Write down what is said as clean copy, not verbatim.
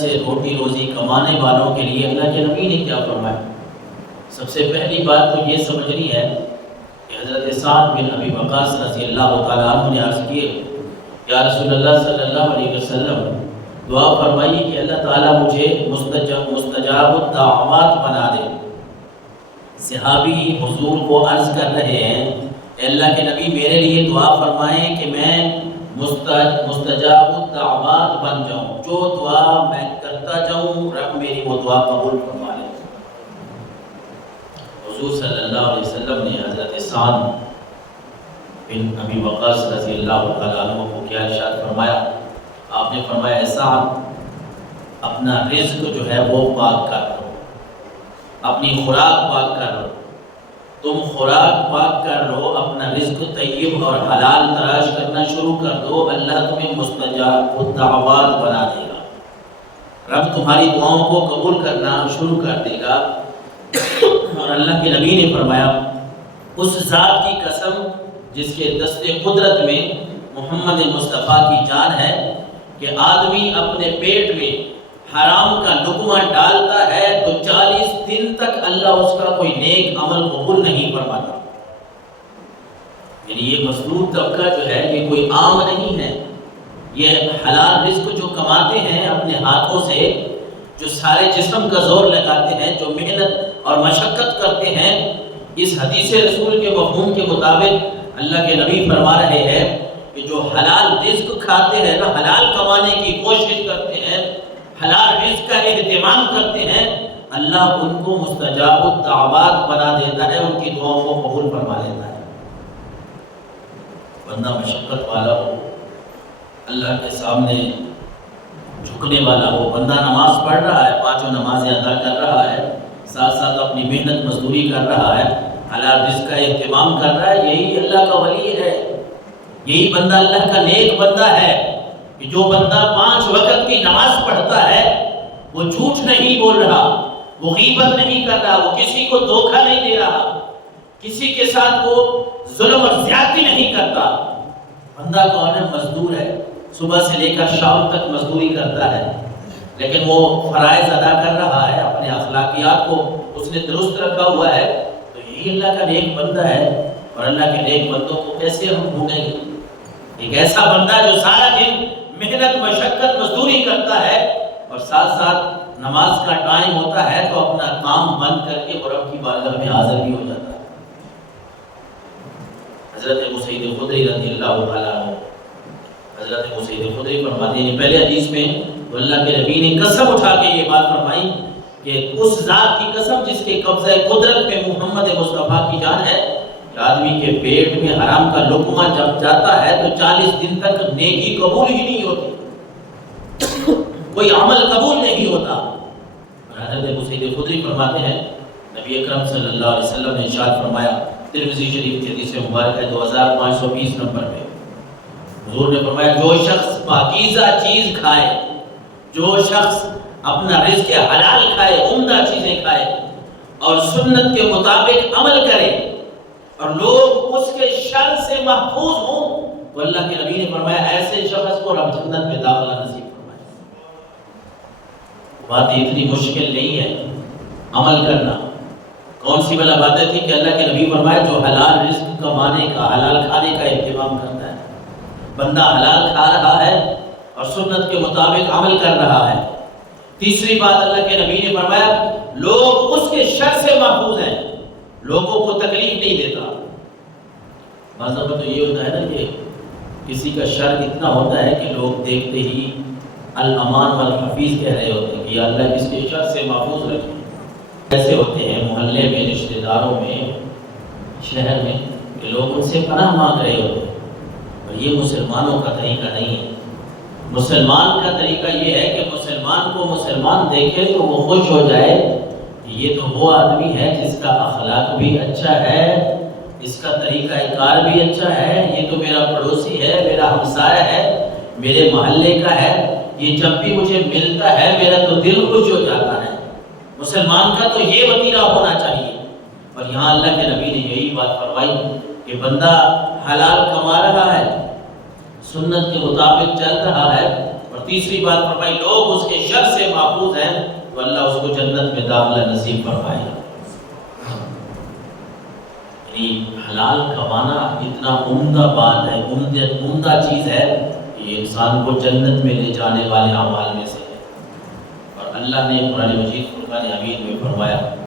سے روٹی روزی کمانے والوں کے لیے اللہ کے نبی نے کیا فرمایا؟ سب سے پہلی بات تو یہ سمجھنی ہے کہ حضرت سعد بن ابی وقاص رضی اللہ تعالیٰ عنہ نے عرض کیے، یا رسول اللہ صلی اللہ علیہ وسلم دعا فرمائیے کہ اللہ تعالیٰ مجھے مستجاب الدعوات بنا دے۔ صحابی حضور کو عرض کر رہے ہیں، اے اللہ کے نبی میرے لیے دعا فرمائیں کہ میں مستجاب الدعوات بن جاؤں، جو دعا میں کرتا جاؤں رب میری وہ دعا قبول فرما لے۔ حضور صلی اللہ علیہ وسلم نے حضرت سعد بن ابی وقاص رضی اللہ تعالیٰ عنہ کو کیا ارشاد فرمایا؟ آپ نے فرمایا، اے سعد اپنا رزق جو ہے وہ پاک کر لو، اپنی خوراک پاک کر لو، تم خوراک پاک کر لو، اپنا رزق طیب اور حلال تلاش کرنا شروع کر دو، اللہ تمہیں مستجاب الدعوات بنا دے گا، رب تمہاری دعاؤں کو قبول کرنا شروع کر دے گا۔ اور اللہ کے نبی نے فرمایا، اس ذات کی قسم جس کے دست قدرت میں محمد مصطفیٰ کی جان ہے کہ آدمی اپنے پیٹ میں حرام کا لقمہ ڈالتا ہے تو 40 دن تک اللہ اس کا کوئی نیک عمل قبول نہیں فرماتا۔ یعنی یہ مزدور طبقہ جو ہے یہ کوئی عام نہیں ہے، یہ حلال رزق جو کماتے ہیں اپنے ہاتھوں سے، جو سارے جسم کا زور لگاتے ہیں، جو محنت اور مشقت کرتے ہیں، اس حدیث رسول کے مفہوم کے مطابق اللہ کے نبی فرما رہے ہیں کہ جو حلال رزق کھاتے ہیں نا، حلال کمانے کی کوشش کرتے ہیں، حلال رزق کا اہتمام کرتے ہیں، اللہ ان کو مستجاب الدعوات بنا دیتا ہے، ان کی دعاؤں کو قبول فرما لیتا ہے۔ بندہ مشقت والا ہو، اللہ کے سامنے جھکنے والا ہو، بندہ نماز پڑھ رہا ہے، 5 نمازیں ادا کر رہا ہے، ساتھ ساتھ اپنی محنت مزدوری کر رہا ہے، حلال رزق کا اہتمام کر رہا ہے، یہی اللہ کا ولی ہے، یہی بندہ اللہ کا نیک بندہ ہے۔ کہ جو بندہ 5 وقت کی نماز پڑھتا ہے وہ جھوٹ نہیں بول رہا، وہ غیبت نہیں کر رہا، وہ کسی کو دھوکہ نہیں دے رہا، کسی کے ساتھ وہ ظلم اور زیادتی نہیں کرتا۔ بندہ کون ہے؟ مزدور ہے، صبح سے لے کر شام تک مزدوری کرتا ہے، لیکن وہ فرائض ادا کر رہا ہے، اپنے اخلاقیات کو اس نے درست رکھا ہوا ہے، تو یہی اللہ کا نیک بندہ ہے۔ اور اللہ کے نیک بندوں کو کیسے ہم بھولیں گے؟ ایک ایسا بندہ جو سارا دن محنت مشقت مزدوری کرتا ہے اور ساتھ ساتھ نماز کا ٹائم ہوتا ہے تو اپنا کام بند کر کے رب کی بارگاہ میں حاضر بھی ہو جاتا ہے۔ حضرت ابو سعید خدری رضی اللہ تعالیٰ عنہ، حضرت ابو سعید خدری فرماتے ہیں، پہلے حدیث میں اللہ کے نبی نے قسم اٹھا کے یہ بات فرمائی کہ اس ذات کی قسم جس کے قبضہ قدرت میں محمد مصطفیٰ کی جان ہے، آدمی کے پیٹ میں حرام کا لقمہ جب جاتا ہے تو 40 دن تک نیکی قبول ہی نہیں ہوتی، کوئی عمل قبول نہیں ہوتا۔ حضرت ابو سعید خدری فرماتے ہیں، نبی اکرم صلی اللہ علیہ وسلم نے ارشاد فرمایا، ترمذی شریف کی حدیث مبارک ہے 2520 نمبر پہ، حضور نے فرمایا، جو شخص پاکیزہ چیز کھائے، جو شخص اپنا رزق حلال کھائے، عمدہ چیزیں کھائے اور سنت کے مطابق عمل کرے اور لوگ اس کے شر سے محفوظ ہوں، تو اللہ کے نبی نے فرمایا ایسے شخص کو رب جنت میں داخلہ نصیب فرمائے۔ بات اتنی مشکل نہیں ہے عمل کرنا، کون سی بلا باتیں تھی کہ اللہ کے نبی فرمایا جو حلال رزق کمانے کا، حلال کھانے کا اہتمام کرتا ہے، بندہ حلال کھا رہا ہے اور سنت کے مطابق عمل کر رہا ہے۔ تیسری بات اللہ کے نبی نے فرمایا لوگ اس کے شر سے محفوظ ہیں، لوگوں کو تکلیف نہیں دیتا۔ بعض دفعہ تو یہ ہوتا ہے نا کہ کسی کا شر اتنا ہوتا ہے کہ لوگ دیکھتے ہی الامان والحفیظ کہہ رہے ہوتے ہیں کہ یا اللہ اس کے شر سے محفوظ رکھیں۔ ایسے ہوتے ہیں محلے میں، رشتہ داروں میں، شہر میں کہ لوگ ان سے پناہ مانگ رہے ہوتے ہیں، اور یہ مسلمانوں کا طریقہ نہیں ہے۔ مسلمان کا طریقہ یہ ہے کہ مسلمان کو مسلمان دیکھے تو وہ خوش ہو جائے، یہ تو وہ آدمی ہے جس کا اخلاق بھی اچھا ہے، اس کا طریقہ کار بھی اچھا ہے، یہ تو میرا پڑوسی ہے، میرا ہمسایہ ہے، میرے محلے کا ہے، یہ جب بھی مجھے ملتا ہے میرا تو دل خوش ہو جاتا ہے۔ مسلمان کا تو یہ وتیرہ ہونا چاہیے۔ اور یہاں اللہ کے نبی نے یہی بات فرمائی کہ بندہ حلال کما رہا ہے، سنت کے مطابق چل رہا ہے اور تیسری بات فرمائی لوگ اس کے شر سے محفوظ ہیں تو اللہ اس کو جنت میں داخلہ نصیب فرمائے گا۔ حلال کمانا اتنا عمدہ بات ہے، عمدہ چیز ہے، یہ انسان کو جنت میں لے جانے والے اعمال میں سے ہے۔ اور اللہ نے قرآن مجید فرقان حمید میں فرمایا